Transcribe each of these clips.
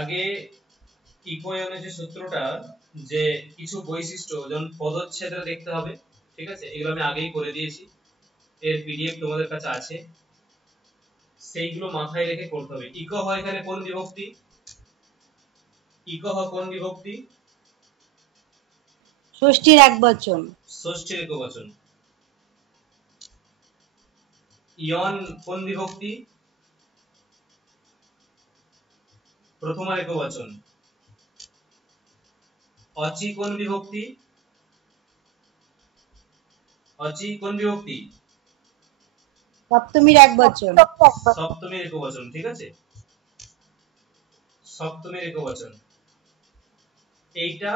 আগে ইকোয়নের যে সূত্রটা, যে কিছু বৈশিষ্ট্য যেমন পদচ্ছেদটা দেখতে হবে, ঠিক আছে, এগুলো আমি আগেই করে দিয়েছি, এর পিডিএফ তোমাদের কাছে আছে, সেইগুলো মাথায় রেখে করতে হবে। ইকো হয় এখানে কোন বিভক্তি? ইকো হয় কোন বিভক্তি? ষষ্ঠীর একবচন। ষষ্ঠীর একবচন। ইয়ন কোন বিভক্তি? প্রথমার একবচন। অচি কোন বিভক্তি? অচি কোন বিভক্তি? সপ্তমীর একবচন। সপ্তমীর একবচন, ঠিক আছে, সপ্তমীর একবচন। এইটা।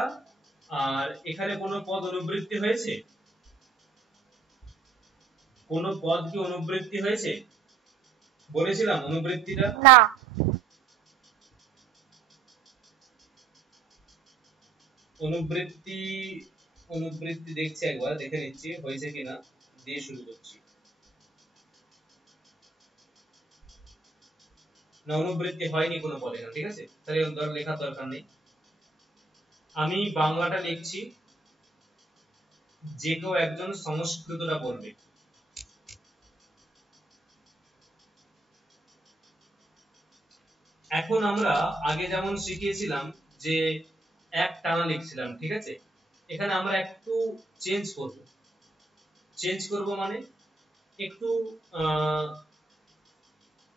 আর এখানে কোন পদ অনুবৃত্তি হয়েছে? কোন পদ কি অনুবৃত্তি হয়েছে? বলেছিলাম অনুবৃত্তিটা না। অনুবৃত্তি অনুবৃত্তি দেখছি, একবার দেখে নিচ্ছি হয়েছে কিনা, দিয়ে শুরু করছি। না, অনুবৃত্তি হয়নি কোনো পদে, না, ঠিক আছে, তাহলে লেখার দরকার নেই। আমি বাংলাটা লিখছি, যে কেউ একজন সংস্কৃতটা বলবে। এখন আমরা আগে যেমন শিখিয়েছিলাম যে এক টানা লিখছিলাম, ঠিক আছে, এখানে আমরা একটু চেঞ্জ করব। চেঞ্জ করব মানে একটু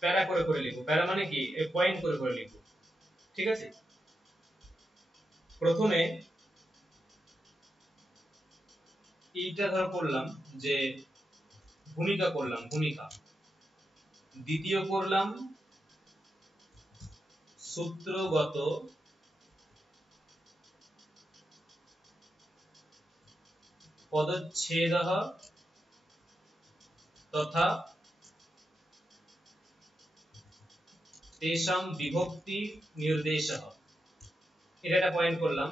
প্যারা করে করে লিখব। প্যারা মানে কি? পয়েন্ট করে করে লিখব, ঠিক আছে। প্রথমে এইটা ধরো করলাম যে ভূমিকা করলাম, ভূমিকা। দ্বিতীয় করলাম সূত্রগত পদচ্ছেদঃ তথা তেষাং বিভক্তি নির্দেশঃ। এটা একটা পয়েন্ট করলাম।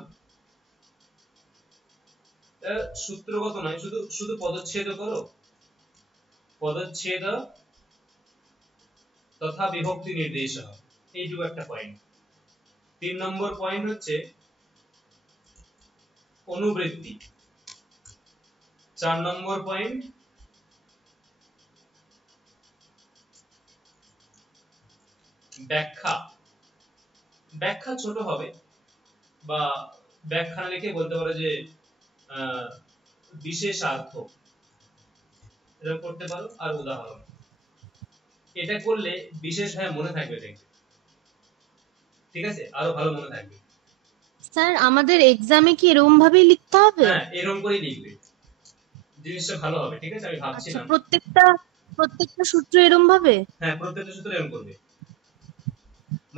সূত্রগত নয়, শুধু শুধু পদচ্ছেদ করো, পদচ্ছেদ তথা বিভক্তি নির্দেশঃ, এইটুকু একটা পয়েন্ট। 3 নম্বর পয়েন্ট হচ্ছে অনুবৃত্তি। 4 নম্বর পয়েন্ট ব্যাখ্যা। ব্যাখ্যা ছোট হবে, বা ব্যাখ্যা না লিখে বলতে পারো যে বিশেষার্থ, এটা করতে পারো। আর উদাহরণ, এটা করলে বিশেষভাবে মনে থাকবে, দেখবে, ঠিক আছে, আরো ভালো মনে থাকবে। স্যার আমাদের এক্সামে কি এরকম ভাবেই লিখতে হবে? হ্যাঁ, এরকম করেই লিখবে, জিনিসটা ভালো হবে, ঠিক আছে। আমি আচ্ছা, ভাবছিলাম প্রত্যেকটা সূত্র এরকম ভাবে? হ্যাঁ, প্রত্যেকটা সূত্র এরকম করবে,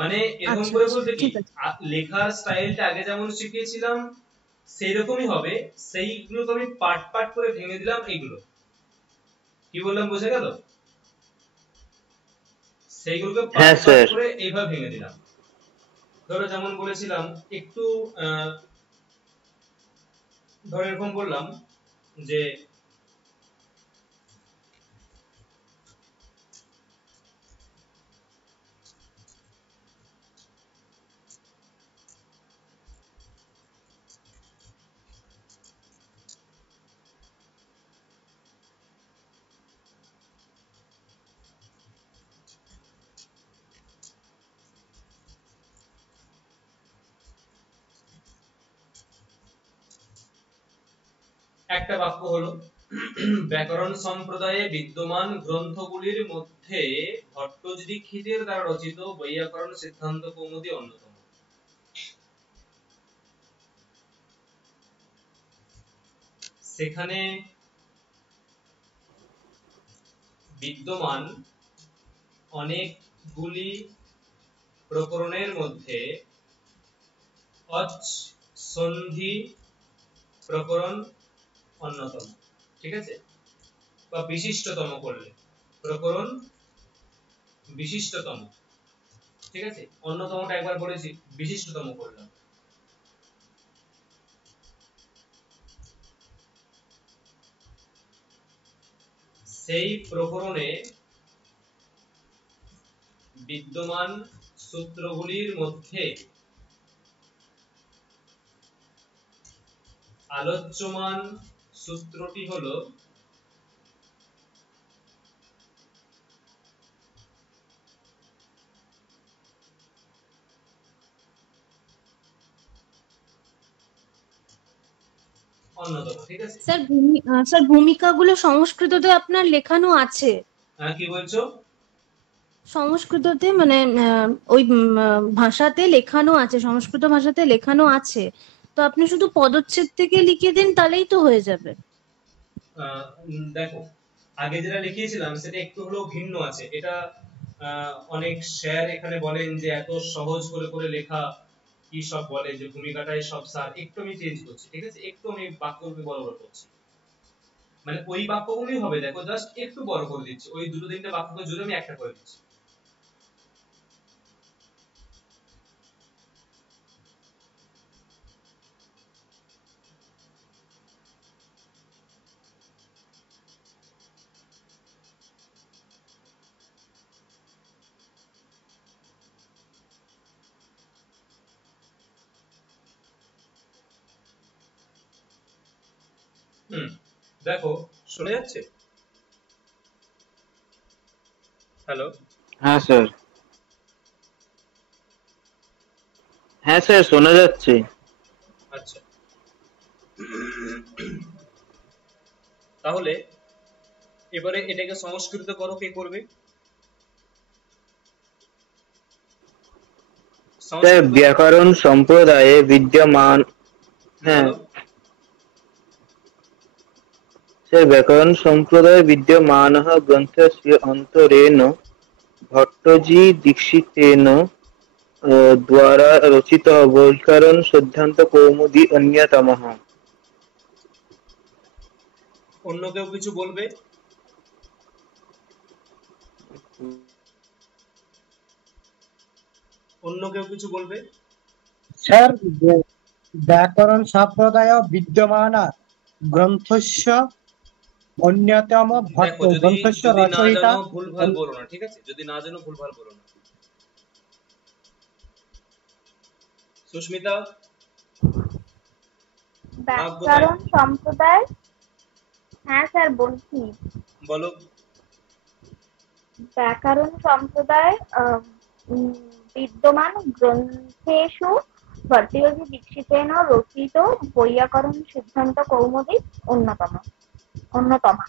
মানে এরকম আচ্ছা করে আচ্ছা, বলতে কি, ঠিক আছে। লেখার স্টাইলটা আগে যেমন শিখিয়েছিলাম সেই রকমই হবে। সেইগুলোকে আমি পার্ট পার্ট করে ভেঙে দিলাম। এইগুলো কি বললাম, বুঝে গেল? সেইগুলোকে পার্ট পার্ট করে এইভাবে ভেঙে দিলাম। ধরো যেমন বলেছিলাম একটু ধরো এরকম বললাম যে একটা বাক্য হলো ব্যাকরণ সম্প্রদায়ে বিদ্যমান গ্রন্থগুলির মধ্যে ভট্টজি দীক্ষিতের দ্বারা রচিত বৈয়াকরণ সিদ্ধান্ত কৌমুদী অন্যতম। সেখানে বিদ্যমান অনেকগুলি প্রকরণের মধ্যে অচ সন্ধি প্রকরণ অন্যতম, ঠিক আছে, বা বিশিষ্টতম করলে প্রকরণ বিশিষ্টতম, ঠিক আছে। অন্যতমটা একবার বলেছি, বিশিষ্টতম করলাম। সেই প্রকরণে বিদ্যমান সূত্রগুলির মধ্যে আলোচ্যমান সূত্রটি হলো অন্যতম। ঠিক আছে স্যার ভূমিকাগুলো সংস্কৃততে আপনার লেখানো আছে। হ্যাঁ, কি বলছো? সংস্কৃততে মানে ওই ভাষাতে লেখানো আছে, সংস্কৃত ভাষাতে লেখানো আছে, তো আপনি শুধু পদচ্ছেদ থেকে লিখে দিন, তাহলেই তো হয়ে যাবে। দেখো, আগে যেটা লিখিয়েছিলাম সেটা একটু হলেও ভিন্ন আছে। এটা অনেক স্যার এখানে বলেন যে এত সহজ করে করে লেখা, কি সব বলে যে ভূমিকাটাই সব সার, একটু আমি চেঞ্জ করছি। ঠিক আছে, একটু আমি বাক্যগুলো বড় বড় করছি, মানে ওই বাক্যগুলোই হবে, দেখো জাস্ট একটু বড় করে দিচ্ছি, ওই দুটো তিনটে বাক্যকে জুড়ে আমি একটা করে দিচ্ছি। দেখো, শোনা যাচ্ছে? হ্যালো? হ্যাঁ স্যার, হ্যাঁ স্যার শোনা যাচ্ছে। আচ্ছা, তাহলে এবারে এটাকে সংস্কৃত করো, কে করবে? স্যার ব্যাকরণ সম্প্রদায়ে বিদ্যমান, হ্যাঁ স্যার ব্যাকরণ সম্প্রদায়ে বিদ্যমানः গ্রন্থस्य অন্তরেণ ভট্টজি দীক্ষিতেন দ্বারা রচিতः বৈকরণ সিদ্ধান্ত কৌমুদী অন্যতমः। অন্য কেউ কিছু বলবে? অন্য কেউ কিছু বলবে? স্যার ব্যাকরণ সম্প্রদায় বিদ্যমান গ্রন্থস্য অন্যতম দেখো, গ্রন্থস্য যদি না রচয়িতা। জানো ভুলভাল বলো না, ঠিক আছে? যদি না জানো ভুলভাল বলো না। সুস্মিতা, ব্যাকরণ সম্প্রদায়, হ্যাঁ স্যার বলছি। বলো। ব্যাকরণ সম্প্রদায় বিদ্যমান গ্রন্থেষু ভট্টজি দীক্ষিতেন রচিত বৈয়াকরণ সিদ্ধান্ত কৌমুদী অন্যতমা।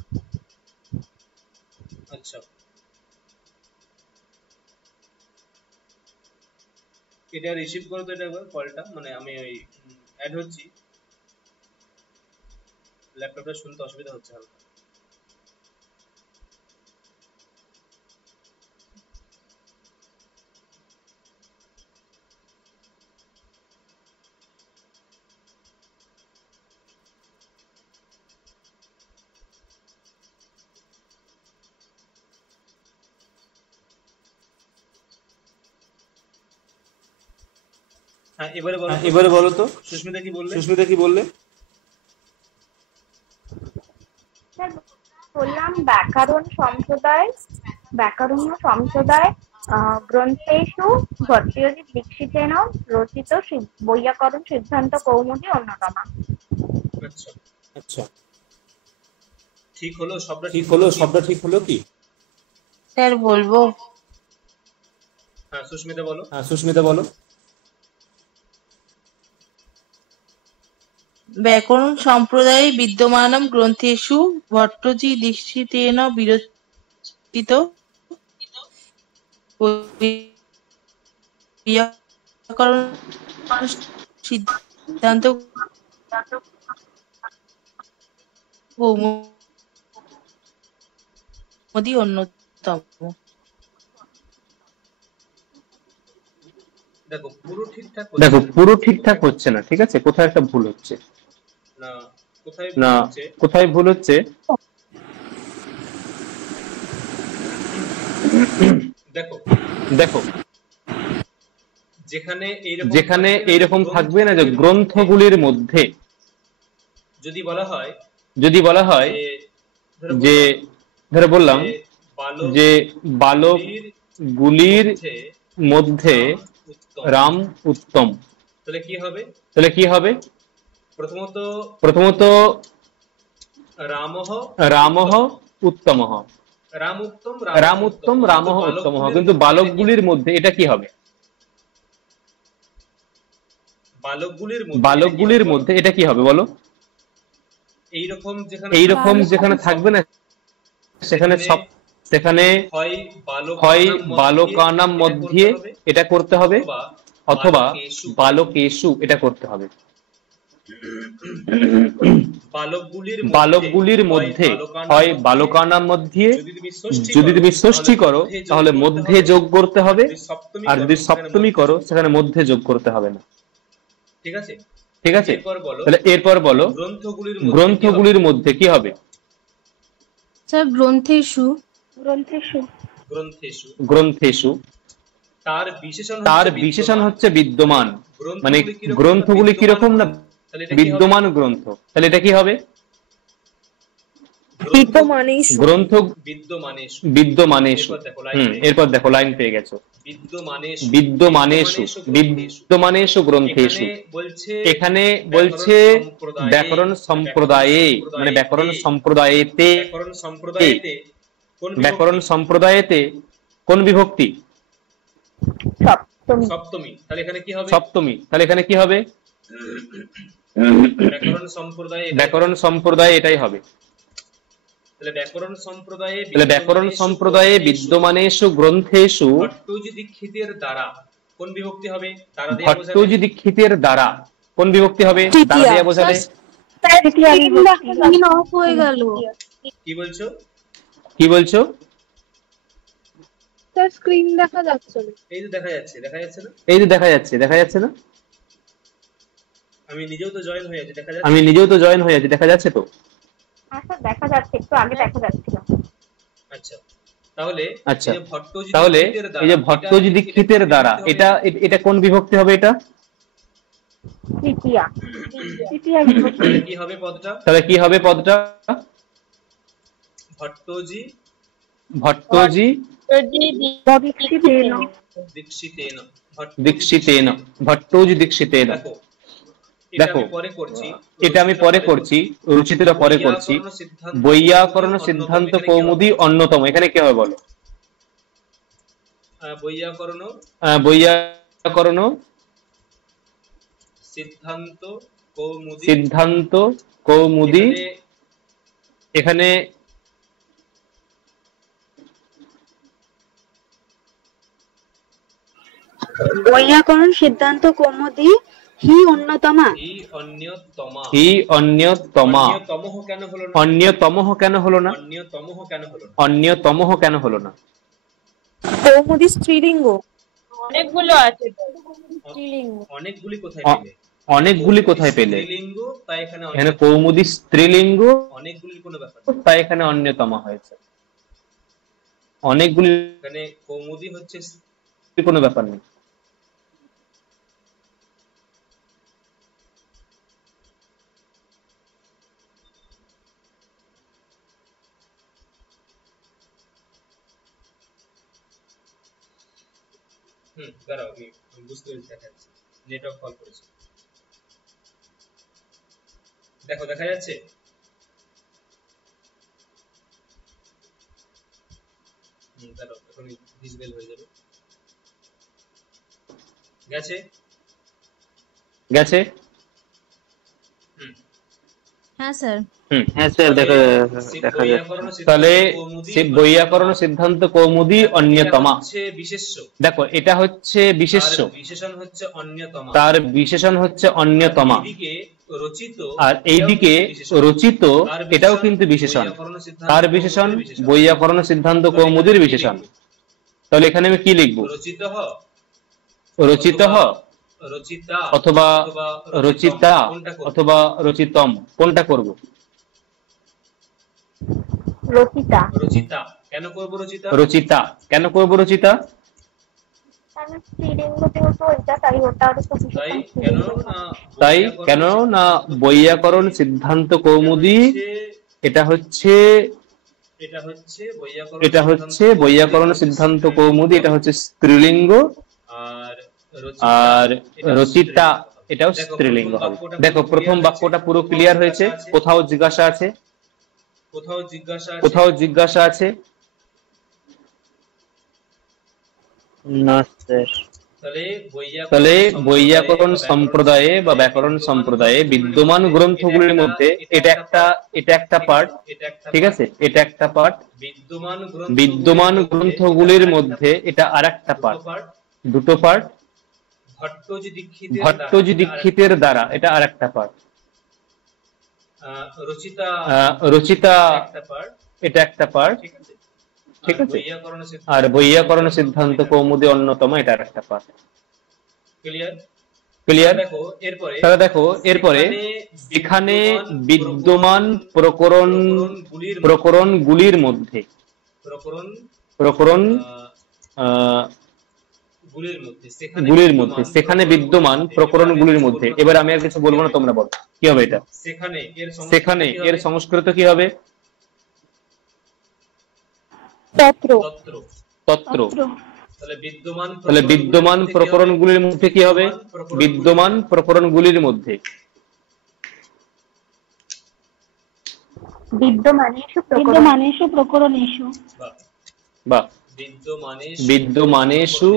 আচ্ছা, এটা রিসিভ করো তো, এটা একবার কলটা, মানে আমি ওই অ্যাড হচ্ছি, ল্যাপটপটা শুনতে অসুবিধা হচ্ছে হালকা। হ্যাঁ, এবারে বলো তো সুস্মিতা কি বললে? স্যার বললাম ব্যাকরণ সম্প্রদায় গ্রন্থেষু ভট্টজি দীক্ষিতেন রচিত বৈয়াকরণ সিদ্ধান্ত কৌমুদী অন্যতমা। আচ্ছা, আচ্ছা, ঠিক হলো? সবটা সবটা ঠিক হলো কি? স্যার বলবো? হ্যাঁ, সুস্মিতা বলো। ব্যাকরণ সম্প্রদায়ে বিদ্যমানম গ্রন্থেষু ভট্টজি দীক্ষিতেন বিরচিত বৈয়াকরণ সিদ্ধান্ত কৌমুদী অন্যতম। দেখো, পুরো ঠিকঠাক হচ্ছে না, ঠিক আছে, কোথায় একটা ভুল হচ্ছে। না, কোথায় ভুল হচ্ছে? দেখো, যেখানে এইরকম থাকবে না যে গ্রন্থগুলির মধ্যে, যদি বলা হয় যে ধরে বললাম বালক যে বালক গুলির মধ্যে উত্তম। রাম উত্তম। তাহলে কি হবে? তাহলে কি হবে? প্রথমত রামহ রামহ উত্তমঃ, রাম উত্তম রাম উত্তম রামহ উত্তমঃ, কিন্তু বালকগুলির মধ্যে এটা কি হবে? বালকগুলির মধ্যে এটা কি হবে বলো? এইরকম যেখানে থাকবে না সেখানে হয় বালকানাম মধ্যে এটা করতে হবে অথবা বালকেষু এটা করতে হবে। বালকগুলির মধ্যে হয় বালকানাম মধ্যে, যদি তুমি ষষ্ঠী করো তাহলে মধ্যে যোগ করতে হবে, আর যদি সপ্তমী করো সেখানে মধ্যে যোগ করতে হবে না। ঠিক আছে, তাহলে এরপর বলো গ্রন্থগুলির মধ্যে কি হবে? স্যার গ্রন্থেষু। গ্রন্থেষু তার বিশেষণ হচ্ছে বিদ্যমান, মানে গ্রন্থগুলি কিরকম না বিদ্যমান গ্রন্থ, তাহলে এটা কি হবে? গ্রন্থ বিদ্যমানেষু। এরপর দেখো লাইন পেয়ে গেছো, বিদ্যমানেষু গ্রন্থেষু। এখানে বলছে ব্যাকরণ সম্প্রদায়ে, মানে ব্যাকরণ সম্প্রদায়েতে। ব্যাকরণ সম্প্রদায়েতে কোন বিভক্তি? সপ্তমী। তাহলে এখানে কি হবে? সপ্তমী। তাহলে এখানে কি হবে? ব্যাকরণ সম্প্রদায় এটাই হবে। তাহলে ব্যাকরণ সম্প্রদায়ে বিদ্যমানেষু গ্রন্থেষু ভট্টজি দীক্ষিতের দ্বারা কোন বিভক্তি হবে? ভট্টজি দীক্ষিতের দ্বারা কোন বিভক্তি হবে? দ্বারা দিয়ে বোঝালে। অফ হয়ে গেল। কি বলছো? কি বলছো? স্যার স্ক্রিন দেখা যাচ্ছে না। এই তো দেখা যাচ্ছে না? এই তো দেখা যাচ্ছে না? আমি নিজেও তো জয়েন হয়ে আছি, দেখা যাচ্ছে তো? আচ্ছা দেখা যাচ্ছে, একটু আগে দেখা যাচ্ছিল। আচ্ছা তাহলে এই যে ভট্টজি দীক্ষিতের দ্বারা এটা কোন বিভক্তি হবে? এটা তৃতীয়া বিভক্তি। কি হবে পদটা? তাহলে কি হবে পদটা? ভট্টজি দীক্ষিতেন। ভট্টজি দীক্ষিতেন। দেখো এটা আমি পরে করছি, রুচিতটা পরে করছি। বৈয়াকরণ সিদ্ধান্ত কৌমুদী অন্যতম, এখানে কি হবে বলো? বৈয়াকরণ সিদ্ধান্ত কৌমুদী, এখানে বৈয়াকরণ সিদ্ধান্ত কৌমুদী হি অন্যতমা। অন্যতমঃ কেন হলো না? কৌমুদী স্ত্রীলিঙ্গ। অনেকগুলো আছে। অনেকগুলি কোথায় পেলে? এখানে কৌমুদী স্ত্রীলিঙ্গ, তাই এখানে অন্যতমা হয়েছে। অনেকগুলি এখানে কৌমুদী হচ্ছে কোনো ব্যাপার নেই। দাঁড়াও আমি বুঝতে পেরেছি, দেখা যাচ্ছে নেটওয়ার্ক কল করেছে। দেখো দেখা যাচ্ছে? দাঁড়াও এখন ভিজিবল হয়ে যাবে। গেছে? হ্যাঁ স্যার। দেখা যাচ্ছে। তাহলে বৈয়াকরণ সিদ্ধান্ত কৌমুদী অন্যতমা। দেখো এটা হচ্ছে বিশেষ্য, তার বিশেষণ হচ্ছে অন্যতমা, আর এইদিকে রচিত এটাও কিন্তু বিশেষণ, তার বিশেষণ বৈয়াকরণ সিদ্ধান্ত কৌমুদীর বিশেষণ। তাহলে এখানে আমি কি লিখবো? রচিত অথবা রচিতা অথবা রচিতম, কোনটা করব? রচিতা। কেন করব রচিতা? কেন করব রচিতা? তাই কেন না বৈয়াকরণ সিদ্ধান্ত কৌমুদী এটা হচ্ছে এটা হচ্ছে বৈয়াকরণ সিদ্ধান্ত কৌমুদী, এটা হচ্ছে স্ত্রীলিঙ্গ। আর রচিতা এটাও স্ত্রীলিঙ্গ হবে। দেখো প্রথম বাক্যটা পুরো ক্লিয়ার হয়েছে। কোথাও জিজ্ঞাসা আছে? কোথাও জিজ্ঞাসা আছে? না স্যার। তাহলে বৈয়াকরণ সম্প্রদায়ে বা ব্যাকরণ সম্প্রদায়ে বিদ্যমান গ্রন্থগুলির মধ্যে এটা একটা পার্ট, ঠিক আছে, এটা একটা পার্ট। বিদ্যমান গ্রন্থগুলির মধ্যে এটা আরেকটা পার্ট, দুটো পার্ট। ভট্টজি দীক্ষিতের দ্বারা এটা আরেকটা পার্ট। রচিতা এটা একটা পার্ট, ঠিক আছে। আর বৈয়াকরণ সিদ্ধান্ত কৌমুদী অন্যতম, এটা আরেকটা পার্ট। ক্লিয়ার? তাহলে দেখো এরপরে এখানে বিদ্যমান প্রকরণগুলির মধ্যে সেখানে বিদ্যমান প্রকরণগুলির মধ্যে, এবার আমি আর কিছু বলবো না, তোমরা বলো কি হবে এটা। সেখানে এর সংস্কৃত কি হবে? তত্র। তাহলে বিদ্যমান প্রকরণগুলির মধ্যে কি হবে? বিদ্যমান প্রকরণগুলির মধ্যে বিদ্যমানেষু প্রকরণেষু। বা বিদ্যমানেষু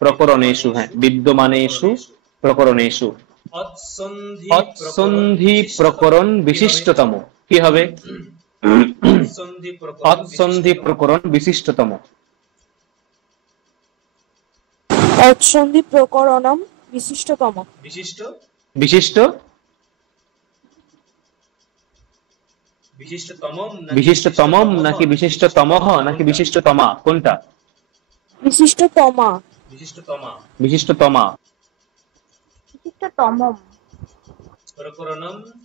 প্রকরণেষু, হ্যাঁ, বিদ্যমানেষু প্রকরণেষু। অৎসন্ধি প্রকরণ বিশিষ্টতম কি হবে? অৎসন্ধি প্রকরণ বিশিষ্টতম। অৎসন্ধি প্রকরণম বিশিষ্টতম। বিশিষ্টতমম নাকি বিশিষ্টতমঃ নাকি বিশিষ্টতমা, কোনটা? বিশিষ্টতমা।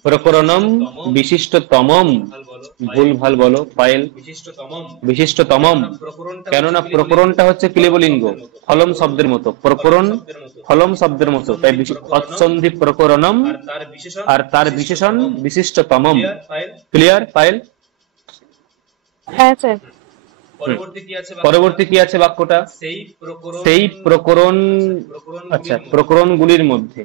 প্রকরণম বিশিষ্টতমম। ভুল ভাল বলো পায়েল। বিশিষ্টতমম, কেননা প্রকরণটা হচ্ছে ক্লিবলিঙ্গ, ফলম শব্দের মতো। প্রকরণ ফলম শব্দের মতো, তাই অৎসন্ধি প্রকরণম আর তার বিশেষণ বিশিষ্টতমম। ক্লিয়ার পায়েল? হ্যাঁ স্যার। পরবর্তী কি আছে বাক্যটা? সেই প্রকরণ, আচ্ছা, প্রকরণগুলির মধ্যে।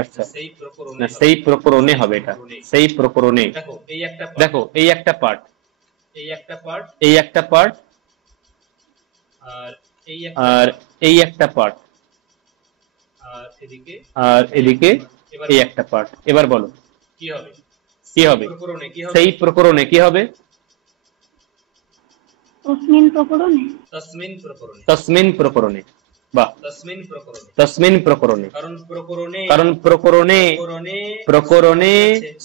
আচ্ছা, না সেই প্রকরণে হবে এটা, সেই প্রকরণে। দেখো এই একটা পার্ট, এই একটা পার্ট, আর এই একটা পার্ট, আর এদিকে এই একটা পার্ট। এবার বলো কি হবে? সেই প্রকরণে কি হবে? তসমিন প্রকরণে। বা তসমিন প্রকরণে, কারণ প্রকরণে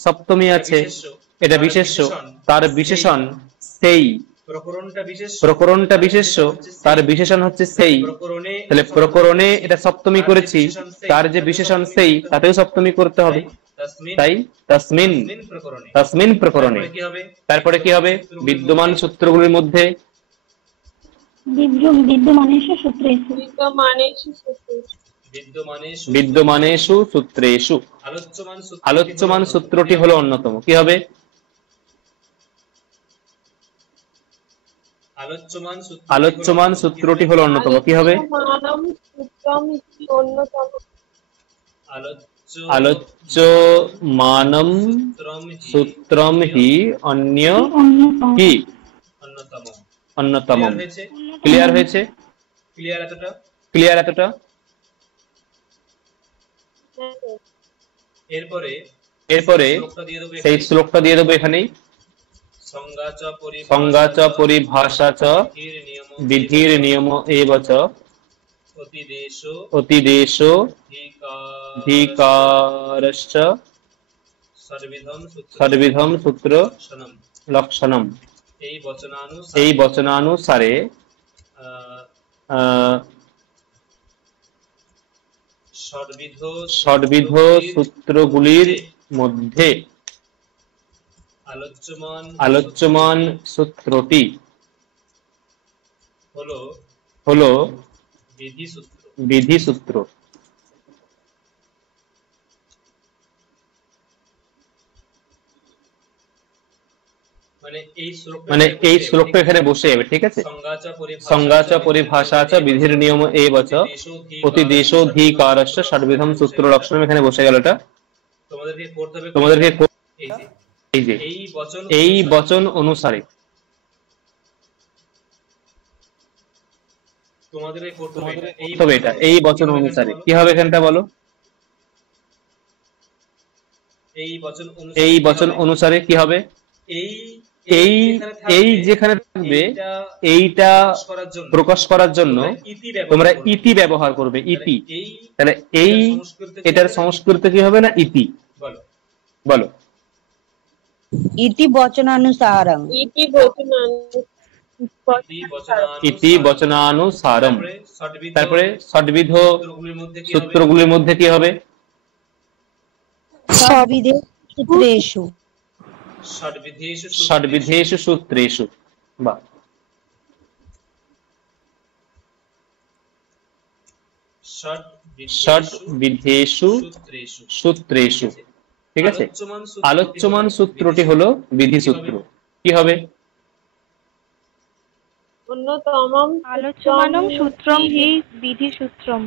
সপ্তমী আছে, এটা বিশেষ্য, তার বিশেষণ সেই। প্রকরণটা বিশেষ্য, তার বিশেষণ হচ্ছে সেই। তাহলে প্রকরণে এটা সপ্তমী করেছি, তার যে বিশেষণ সেই, তাতেও সপ্তমী করতে হবে। তাই তসমিন প্রকরণে। তারপরে কি হবে? বিদ্যমান সূত্রগুলির মধ্যে বিদ্যমানেষু সূত্রেষু। আলোচ্যমান সূত্রটি হলো অন্যতম, কি হবে? আলোচ্যমান সূত্রটি হলো অন্যতম, কি হবে? আলোচ্যমানম সূত্রম হি অন্য কি অন্যতম। ক্লিয়ার হয়েছে? ক্লিয়ার এতটা? এরপরে সেই শ্লোকটা দিয়ে দেবো এখানেই। সংজ্ঞা চ পরিভাষা চ বিধির নিয়ম এব চ অতিদেশো ধিকারশ্চ সর্বিধম সূত্র লক্ষণম। এই বচনানুসারে ষডবিধ সূত্রগুলির মধ্যে আলোচ্যমান সূত্রটি হলো বিধি সূত্র। মানে এই শ্লোকটা এখানে বসে যাবে, ঠিক আছে। সংজ্ঞাচ পরিভাষাচ বিধির নিয়ম এবচ অতি দেশোধিকারস্য ষডবিধম সূত্র লক্ষণম, এখানে বসে গেল। এটা তোমাদেরকে এই যে এই বচন অনুসারে তবে এটা এই বচন অনুসারে কি হবে এখানটা বলো। এই বচন অনুসারে কি হবে, এই যেখানে থাকবে এইটা প্রকাশ করার জন্য তোমরা ইতি ব্যবহার করবে, ইতি। তাহলে এই এটার সংস্কৃত কি হবে না ইতি, বলো। ইতি বচনানুসারম, ইতি বচনানুসারম। তারপরে ষডবিধ সূত্রগুলির মধ্যে কি হবে, সূত্রেষু, ষডবিধেষু সূত্রেষু। বাহ, ষডবিধেষু সূত্রেষু, ঠিক আছে। আলোচ্যমান সূত্রটি হলো বিধি সূত্র। কি হবে, আলোচ্যমানং সূত্রম হি বিধি সূত্রম।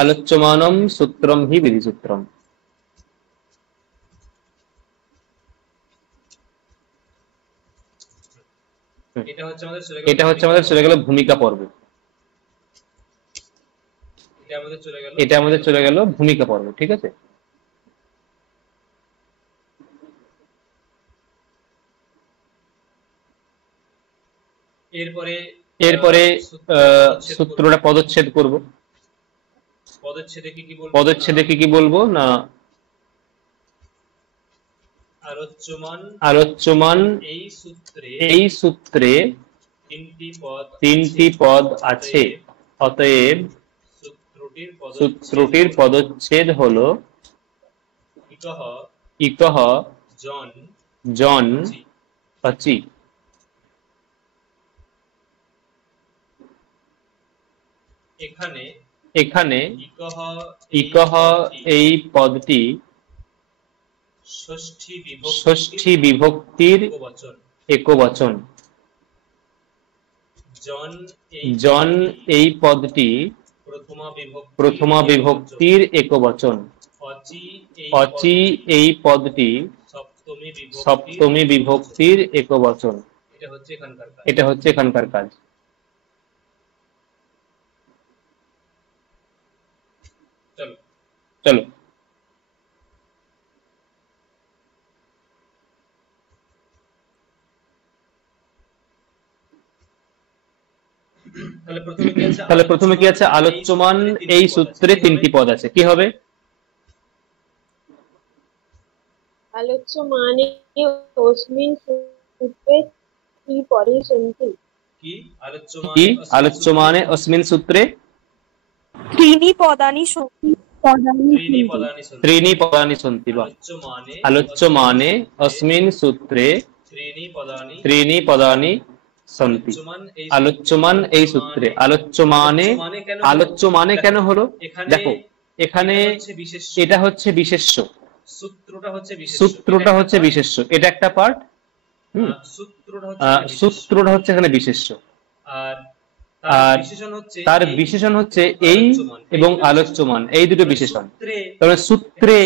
আলোচ্যমানম সূত্রম হি বিধি সূত্রম। এটা হচ্ছে আমাদের চলে গেল ভূমিকা পর্ব। এটা আমাদের চলে গেল ভূমিকা পর্ব, ঠিক আছে। এরপরে সূত্রটা পদচ্ছেদ করব। পদচ্ছেদে কি কি বলবো না, আলোচ্যমান এই সূত্রে তিনটি পদ আছে, অতএব সূত্রটির পদচ্ছেদ হলো ইকহ জন অচি। এখানে ইকহ এই পদটি ষষ্ঠী বিভক্তির একবচন। জন এই পদটি প্রথমা বিভক্তির একবচন। অচি এই পদটি সপ্তমী বিভক্তির একবচন। এটা হচ্ছে এখানকার কাজ। চলো তাহলে প্রথমে কি আছে, আলোচ্যমান এই সূত্রে তিনটি পদ আছে। কি হবে, আলোচ্যমানে অস্মিন সূত্রে কি পদে সন্তি। কি আলোচ্যমানে অস্মিন সূত্রে ত্রিণি পদানি সন্তি। ত্রিণি পদানি সন্তি। বা আলোচ্যমানে অস্মিন সূত্রে ত্রিণি পদানি সন্তি। আলোচ্যমান এই সূত্রে, আলোচ্যমানে কেন হলো, দেখো এখানে এটা হচ্ছে বিশেষ্য, সূত্রটা হচ্ছে বিশেষ্য, এটা একটা পার্ট। সূত্রটা হচ্ছে এখানে বিশেষ্য, আর তার বিশেষণ হচ্ছে এই এবং আলোচ্যমান, এই দুটো বিশেষণ। তাহলে সূত্রে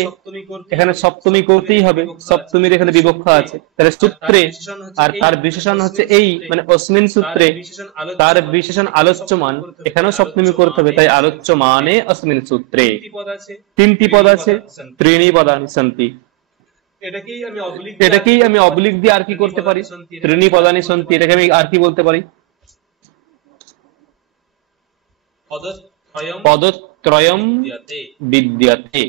এখানে সপ্তমী করতেই হবে, সপ্তমীর এখানে বিবক্ষা আছে, তাহলে সূত্রে আর তার বিশেষণ হচ্ছে এই, মানে অস্মিন সূত্রে তার বিশেষণ আলোচ্যমান, এখানেও সপ্তমী করতে হবে, তাই আলোচ্যমানে অস্মিন সূত্রে তিনটি পদ আছে, ত্রিণি পদানি সন্তি। এটাকেই আমি অবলিক দিয়ে আর কি করতে পারি, ত্রিণি পদানি সন্তি, এটাকে আমি আর কি বলতে পারি, পদত্রয়ম বিদ্যতে।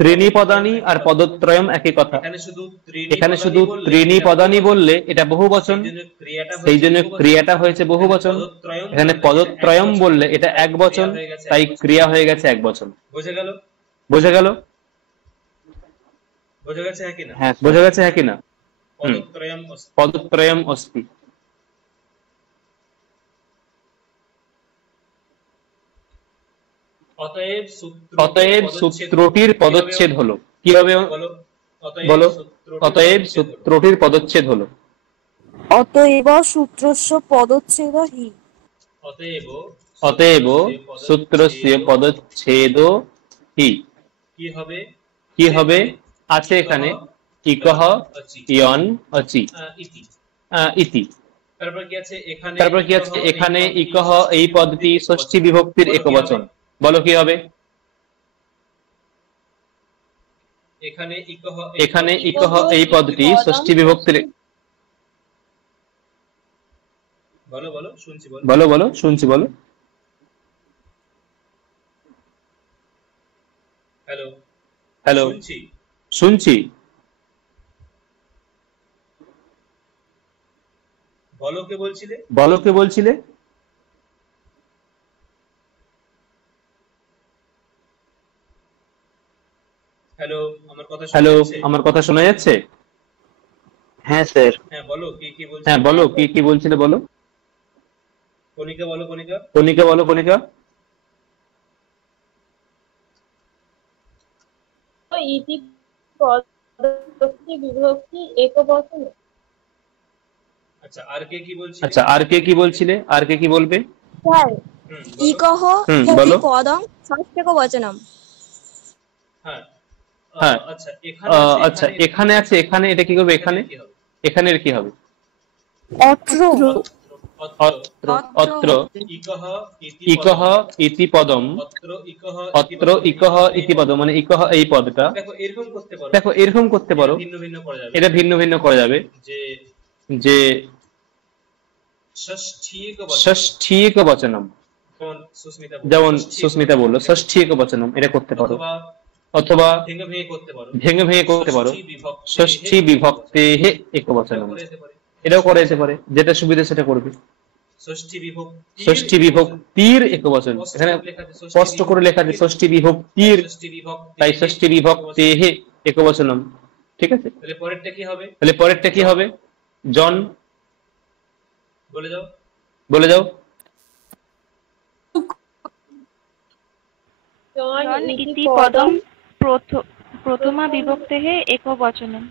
ত্রিণি পদানি আর পদত্রয়ম একই কথা। এখানে শুধু ত্রিণি পদানি বললে এটা বহু বচন, সেই জন্য ক্রিয়াটা হয়েছে বহু বচন। এখানে পদত্রয়ম বললে এটা এক বচন, তাই ক্রিয়া হয়ে গেছে এক বচন। বোঝা গেল? হ্যাঁ, বোঝা গেছে, হ্যাঁ কিনা? পদত্রয়ম অস্তি। অতএব সূত্রটির পদচ্ছেদ হলো, কি হবে বলো, অতএব সূত্রটির পদচ্ছেদ হলো। অতএব সূত্রস্য পদচ্ছেদ হি। অতএব সূত্রস্য পদচ্ছেদ হি। কি হবে? আছে এখানে ইকহ ইয়ন অচি ইতি। তারপর কি আছে এখানে? ইকহ এই পদটি ষষ্ঠী বিভক্তির একবচন। বলো কি হবে? এখানে ইকহ এই পদটি ষষ্ঠী বিভক্তির। বলো বলো, শুনছি, বলো। হ্যালো, শুনছি। বলো কে বলছিলে? হ্যালো, আমার কথা শোনা যাচ্ছে? হ্যাঁ স্যার। হ্যাঁ বলো, কি কি বলছিলে বলো। কণিকা বলো, কণিকা। ইতি পদচ্ছেদ বিভক্তি একবচন। আচ্ছা, আর কে কি বলছিলে? আর কে কি বলবে? স্যার, ইকহ বলো। পদং ষষ্ঠ্যেকবচনম। হ্যাঁ, আচ্ছা, এখানে আছে, এখানে এটা কি করবে? এখানে এর কি হবে? অত্র অত্র ইকহ ইতি পদম। অত্র ইকহ ইতি পদম মানে ইকহ এই পদটা। দেখো এরকম করতে পারো, এটা ভিন্ন ভিন্ন করা যাবে যে ষষ্ঠী একবচনম, যেমন সুস্মিতা বললো ষষ্ঠী একবচনম, এটা করতে পারো। অথবা ভেঙে ভেঙে করতে পারো ষষ্ঠী বিভক্তেঃ একবচনম, এটাও করা যেতে পারে। যেটা সুবিধা সেটা করবে। ষষ্ঠী বিভক্তির একবচন, এখানে স্পষ্ট করে লেখা আছে ষষ্ঠী বিভক্তির, তাই ষষ্ঠী বিভক্তেঃ একবচনম। ঠিক আছে, তাহলে পরেরটা কি হবে? জন, বলে যাও। জন ইতি পদম প্রথমা বিভক্তেঃ একবচনম।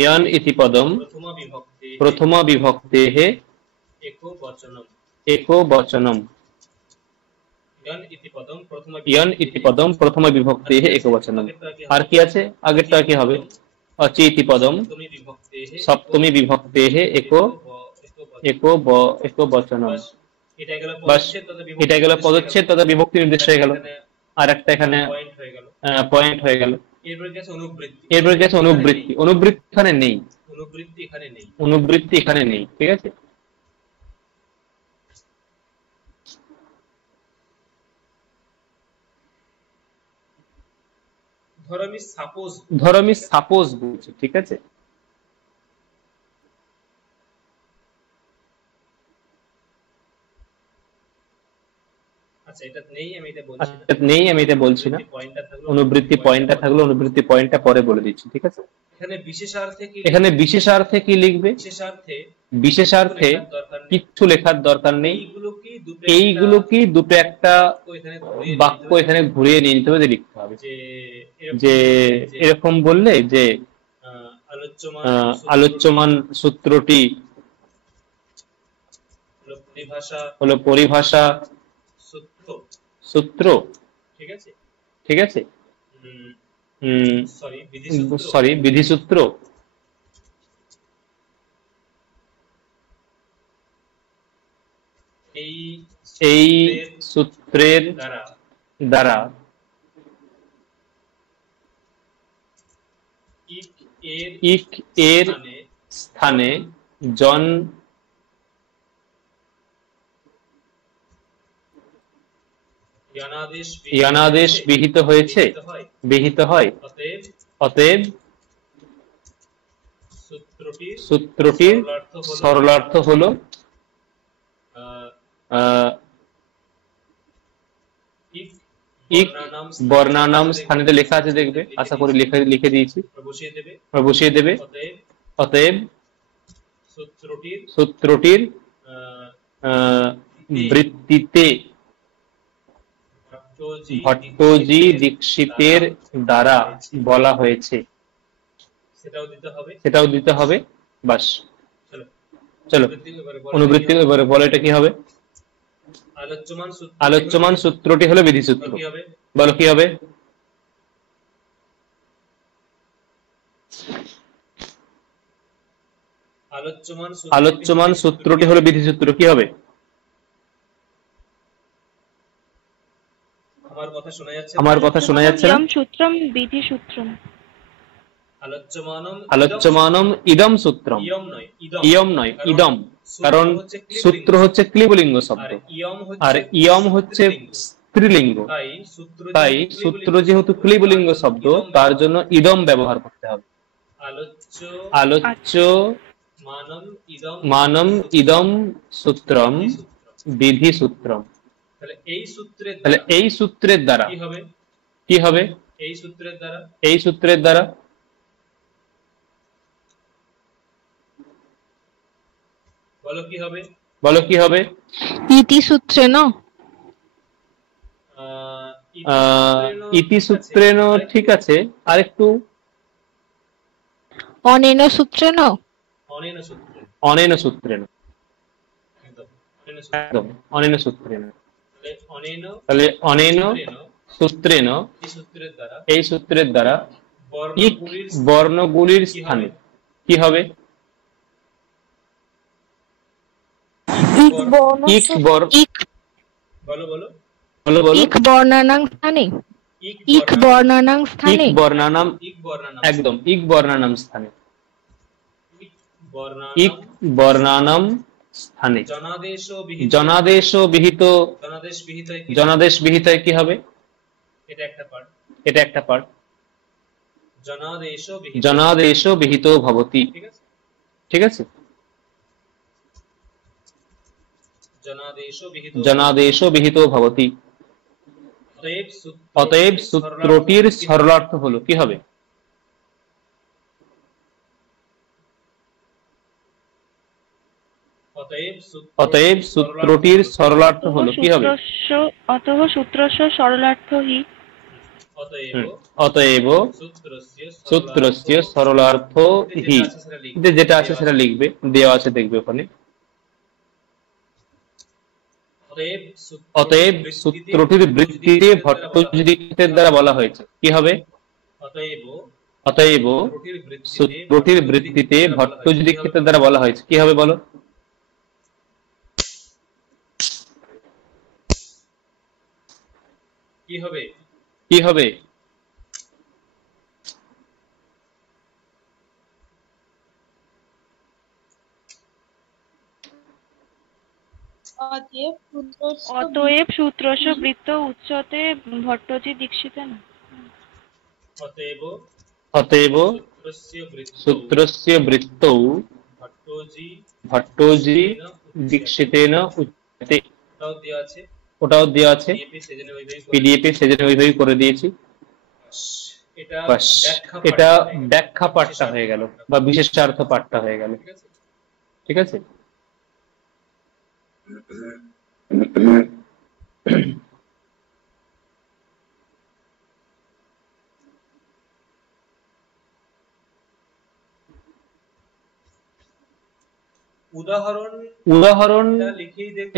ইয়ন ইতি পদম প্রথমা বিভক্তেঃ একবচনম। ইয়ন ইতি পদম প্রথমা বিভক্তেঃ একবচনম। আর কি আছে? আগেরটা কি হবে? অচি ইতি পদম সপ্তমী বিভক্তেঃ একবচনম। বাস, এটা গেল পদচ্ছেদ তথা বিভক্তি নির্দেশ হয়ে গেল। আর একটা এখানে পয়েন্ট হয়ে গেল। এরপরে গেছে অনুবৃত্তি। অনুবৃত্তি এখানে নেই, অনুবৃত্তি এখানে নেই। ঠিক আছে, ধরো আমি সাপোজ বলছি। ঠিক আছে, নেই আমি এটা বলছি না। অনুবৃত্তি পয়েন্টটা থাকলো, অনুবৃত্তি পয়েন্টটা পরে বলে দিচ্ছি। ঠিক আছে, এখানে বিশেষার্থে কি লিখবে? বিশেষার্থে কিচ্ছু লেখার দরকার নেই। এইগুলো কি দুটো একটা বাক্য এখানে ঘুরিয়ে নিয়ে নিতে হবে, লিখতে হবে যে এরকম বললে যে আলোচ্যমান সূত্রটি হলো পরিভাষা সূত্র। ঠিক আছে, সরি বিধিসূত্র। এই সূত্রের দ্বারা ইক এর স্থানে জন ইয়ানাদেশ বিহিত হয়েছে, বিহিত হয়। অতএব সূত্রটির সরলার্থ হলো ইক বর্ণানাম স্থানে লেখা আছে, দেখবে, আশা করি লিখে দিয়েছি, বসিয়ে দেবে। অতএব সূত্রটির বৃত্তিতে ভট্টজি দীক্ষিতের দ্বারা বলা হয়েছে, সেটাও দিতে হবে। বাস, চলো অনুবৃত্তি এবারে বলো এটা কি হবে। আলোচ্যমান সূত্রটি হলো বিধি সূত্র, বলো কি হবে। আলোচ্যমান সূত্রটি হলো বিধি সূত্র, কি হবে। আমার কথা শোনা যাচ্ছে না। সূত্রম বিধি সূত্রম। আলোচ্যমানম ইদম সূত্রম, ইয়ম নয় ইদম, কারণ সূত্র হচ্ছে ক্লিবলিঙ্গ শব্দ আর ইয়ম হচ্ছে স্ত্রীলিঙ্গ, তাই সূত্র যেহেতু ক্লিবলিঙ্গ শব্দ তার জন্য ইদম ব্যবহার করতে হবে। আলোচ্য মানম ইদম সূত্রম বিধি সূত্রম। তাহলে এই সূত্রের দ্বারা কি হবে। এই সূত্রের দ্বারা বলো কি হবে। ইতি সূত্রেণ। ইতি সূত্রেণ ঠিক আছে, আরেকটু। অনেন সূত্রেণ। অনেন সূত্রেণ, একদম অনেন সূত্রেণ। তাহলে অনেন সূত্রেণ, এই সূত্রের দ্বারা ইক বর্ণগুলির স্থানে কি হবে। ইক বর্ণানাং স্থানে। ইক বর্ণানাং স্থানে। ইক বর্ণানাম, একদম ইক বর্ণানাম স্থানে। ইক বর্ণানাম স্থানে জনাদেশ বিহিত। জনাদেশ বিহিত কি হবে। এটা একটা পার্ট। জনাদেশ বিহিত ভবতি, ঠিক আছে। জনাদেশ বিহিত ভবতি। অতএব সূত্রটির সরলার্থ হলো কি হবে। অতএব সূত্রটির সরলার্থ হলো কি হবে। অতঃ সূত্রস্য সরলার্থ হি। অতএব সূত্রস্য সরলার্থ হি, যেটা আছে সেটা লিখবে, দেওয়া আছে দেখবে ওখানে। অতএব সূত্রটির বৃত্তিতে ভট্টজি দীক্ষিতের দ্বারা বলা হয়েছে কি হবে। অতএব সূত্রটির বৃত্তিতে ভট্টজি দীক্ষিতের দ্বারা বলা হয়েছে কি হবে বলো। কি হবে। অতএব সূত্রস্য বৃত্ত উচ্যতে ভট্টজি দীক্ষিতেন। অতএব সূত্রস্য বৃত্তৌ ভট্টজি দীক্ষিতেন উচ্যতে। ওটাও দেওয়া আছে পিডিএফ এ, সেজন্য ওইভাবেই করে দিয়েছি। বাস, এটা ব্যাখ্যা পাঠটা হয়ে গেল বা বিশেষার্থ পাঠটা হয়ে গেল, ঠিক আছে। উদাহরণ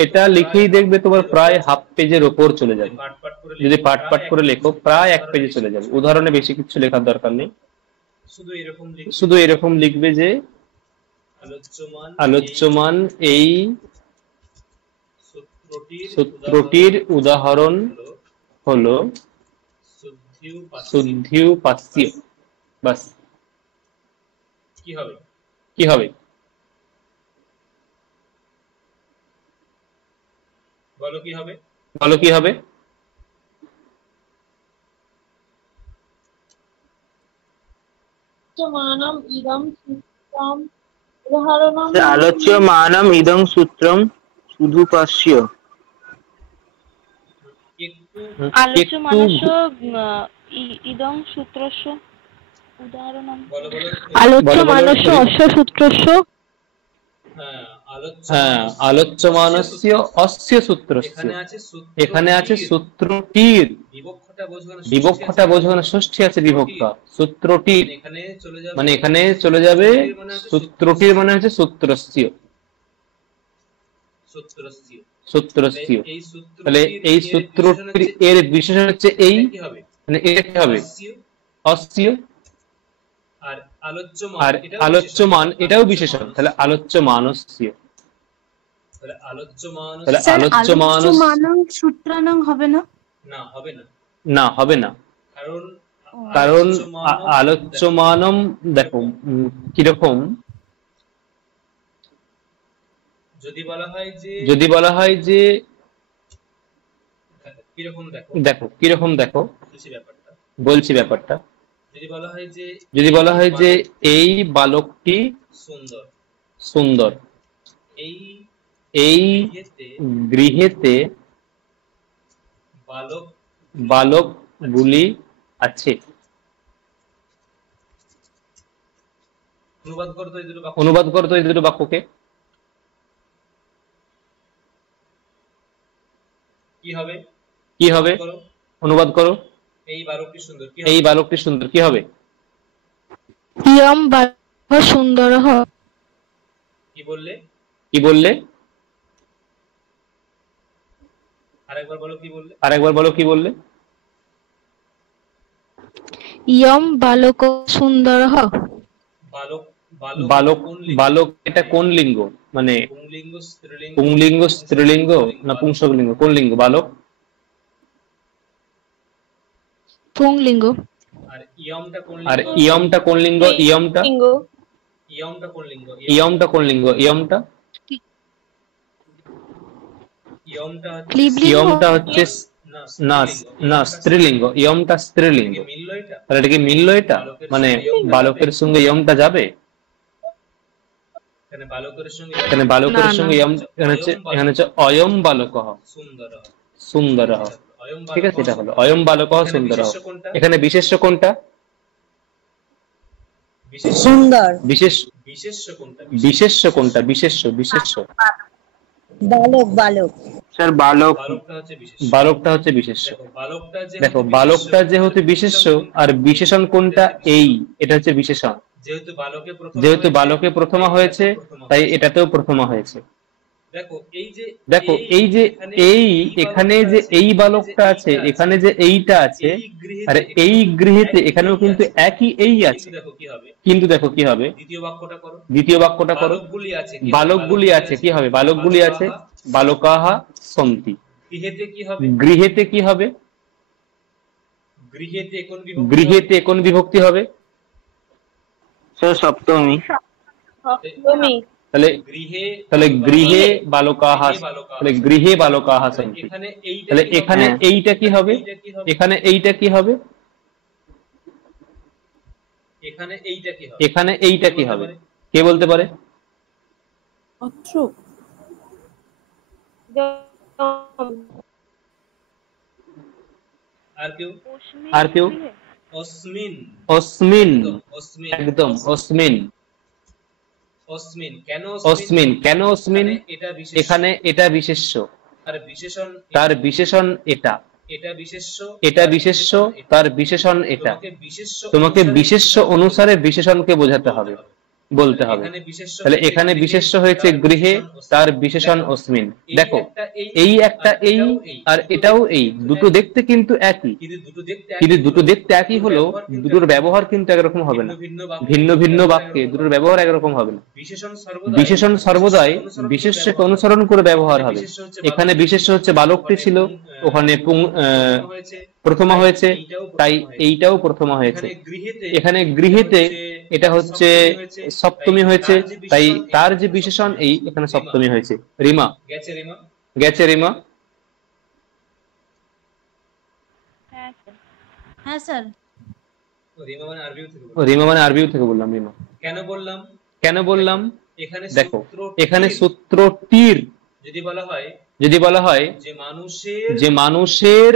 এটা লিখেই দেখবে তোমার প্রায় হাফ পেজের ওপর চলে যাবে। যদি পাঠ পাঠ করে লেখো প্রায় এক পেজে চলে যাবে। উদাহরণে বেশি কিছু লেখার দরকার নেই, শুধু এরকম লিখবে যে আলোচ্যমান এই সূত্রটির উদাহরণ হলো শুদ্ধিউপাস্য। বাস, কি হবে। বলো কি হবে। আলোচ্যমানম ইদং সূত্রম শুদ্ধুপাস্য। আলোচ্যমানস্য ইদং সূত্রস্য উদাহরণম। আলোচ্যমানস্য অস্য সূত্রস্য আলোচ্যমানস্য অস্য সূত্রস্য, এখানে আছে সূত্রটির, বিবক্ষটা বোঝানো ষষ্ঠী আছে বিভক্ত, সূত্রটির মানে এখানে চলে যাবে সূত্রটির মানে হচ্ছে সূত্রস্য, সূত্রস্য। তাহলে এই সূত্রটির এর বিশেষণ হচ্ছে এই, মানে এটা কি হবে অস্য, আর আলোচ্যমান এটাও বিশেষণ, তাহলে আলোচ্যমানস্য, তাহলে আলোচ্যমানং সূত্রাণং হবে না? না, হবে না, কারণ আলোচ্যমানম দেখো কিরকম, যদি বলা হয় যে দেখো কিরকম, দেখো বলছি ব্যাপারটা, যদি বলা হয় যে এই বালকটি সুন্দর, এই গৃহেতে বালকগুলি আছে, অনুবাদ করতো এই দুটো বাক্যকে, কি হবে অনুবাদ করো, এই বালকটি সুন্দর, কি হবে? ইয়ম বালকঃ সুন্দরঃ। কি বললে? আরেকবার বলো কি বললে? ইয়ম বালকঃ সুন্দরঃ। বালক এটা কোন লিঙ্গ, মানে পুংলিঙ্গ, স্ত্রীলিঙ্গ না পুংসক লিঙ্গ, কোন লিঙ্গ বালক? পুংলিঙ্গ। আর ইয়মটা কোন লিঙ্গ? ইয়মটা কোন লিঙ্গ? ইয়মটা হচ্ছে না স্ত্রীলিঙ্গ, ইয়মটা স্ত্রীলিঙ্গ। তাহলে এটা কি মিললো? এটা মানে বালকের সঙ্গে ইয়মটা যাবে, এখানে বালকের সঙ্গে এখানে হচ্ছে অয়ম বালকঃ সুন্দরঃ, ঠিক আছে, এটা হলো অয়ম বালকঃ সুন্দরঃ। এখানে বিশেষ্য কোনটা? সুন্দর। বিশেষ্য কোনটা? বিশেষ্য বালক। স্যার বালকটা হচ্ছে বিশেষ্য। দেখো বালকটা যেহেতু বিশেষ্য, আর বিশেষণ কোনটা? এই, এটা হচ্ছে বিশেষণ, যেহেতু বালকে প্রথমা হয়েছে তাই এটাতেও প্রথমা হয়েছে। দেখো এই যে এই এখানে যে এই বালকটা আছে, এখানে যে এইটা আছে, আর এই গৃহেতে এখানেও কিন্তু একই এই আছে, কিন্তু দেখো কি হবে, দ্বিতীয় বাক্যটা করো, বালকগুলি আছে, কি হবে? বালকগুলি আছে, বালকাহা সন্তি। গৃহেতে কি হবে? গৃহেতে কোন বিভক্তি হবে? সপ্তমী। তাহলে গৃহে বালকাহা, তাহলে গৃহে বালকাহা সন্তি। তাহলে এখানে এইটা কি হবে? এখানে এইটা কি হবে? এখানে এইটা কি হবে? কে বলতে পারে? আর কেউ? অস্মিন, একদম অস্মিন। কেন অস্মিন? এখানে এটা বিশেষ্য, তার বিশেষণ এটা, এটা বিশেষ্য, তার বিশেষণ এটা। তোমাকে বিশেষ্য অনুসারে বিশেষণকে বোঝাতে হবে, বলতে হবে। তাহলে এখানে বিশেষ্য হয়েছে গৃহে, তার বিশেষণ অস্মিন। দেখো এই একটা এই, আর এটাও এই, দুটো দেখতে কিন্তু একই, কিন্তু দুটো দেখতে একই হলেও দুটোর ব্যবহার কিন্তু একরকম হবে না, ভিন্ন ভিন্ন বাক্যে দুটোর ব্যবহার একরকম হবে না। বিশেষণ সর্বদাই বিশেষ্যকে অনুসরণ করে ব্যবহার হবে। এখানে বিশেষ্য হচ্ছে বালকটি ছিল, ওখানে প্রথমা হয়েছে তাই এইটাও প্রথমা হয়েছে। এখানে গৃহেতে এটা হচ্ছে সপ্তমী হয়েছে, তাই তার যে বিশেষণ এই, এখানে সপ্তমী হয়েছে। রিমা গেছে? রিমা? হ্যাঁ স্যার। রিমা মানে আরবিউ থেকে বললাম। রিমা কেন বললাম? দেখো এখানে সূত্রটির যদি বলা হয় যে মানুষের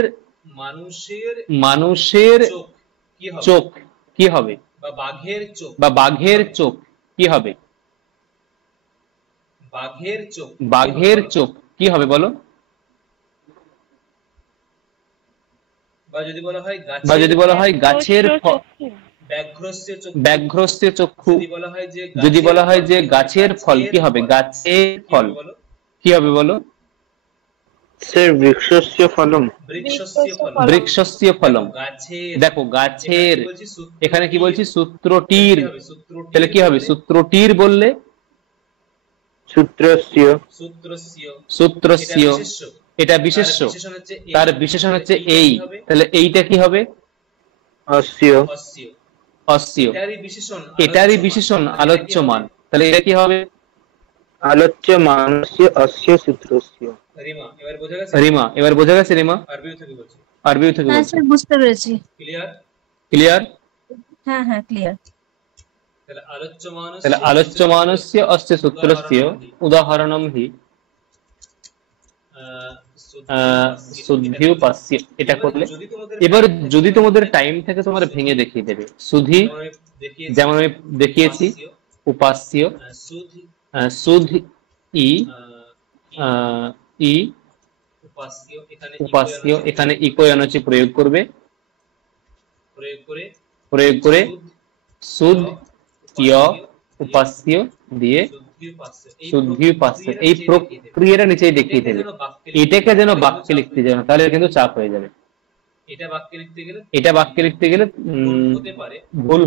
চোখ কি হবে, বা বাঘের চোখ কি হবে? বাঘের চোখ, বাঘের চোখ কি হবে বলো? বা যদি বলা হয় গাছের ব্যাঘ্রস্য চক্ষু, যদি বলা হয় যে গাছের ফল কি হবে? গাছের ফল কি হবে বলো? স্যার বৃক্ষস্য ফলম। বৃক্ষস্য ফলম। দেখো গাছের, এখানে কি বলছি? সূত্রটির, তাহলে কি হবে? সূত্রটির বললে সূত্রস্য। সূত্রস্য এটা বিশেষ্য, তার বিশেষণ হচ্ছে এই, তাহলে এইটা কি হবে? অস্য। অস্য এটারই বিশেষণ আলোচ্যমান, তাহলে এটা কি হবে? আলোচ্যমানস্য অস্য সূত্রস্য। রিমা এবার বোঝা গেছে? রিমা আরবিও থেকে হ্যাঁ বলছে। স্যার বুঝতে পেরেছি। ক্লিয়ার? হ্যাঁ হ্যাঁ ক্লিয়ার। তাহলে আলোচ্যমানস্য অস্য সূত্রস্য উদাহরণম হি সুধিউপাস্য। এটা করলে এবার যদি তোমাদের টাইম থাকে তোমরা ভেঙে দেখিয়ে দেবে। সুধি যেমন আমি দেখিয়েছি, উপাস্য সুধ ই ই উপাস্য, এখানে ইকোয়ানচি প্রয়োগ করবে, প্রয়োগ করে সুধ ইয় উপাস্য দিয়ে শুদ্ধিউপাস্য, এই প্রক্রিয়াটা নিচেই দেখিয়ে দেবে। এটাকে যেন বাক্যে লিখতে যাবে, তাহলে কিন্তু চাপ হয়ে যাবে। এটা বাক্যে লিখতে গেলে ভুল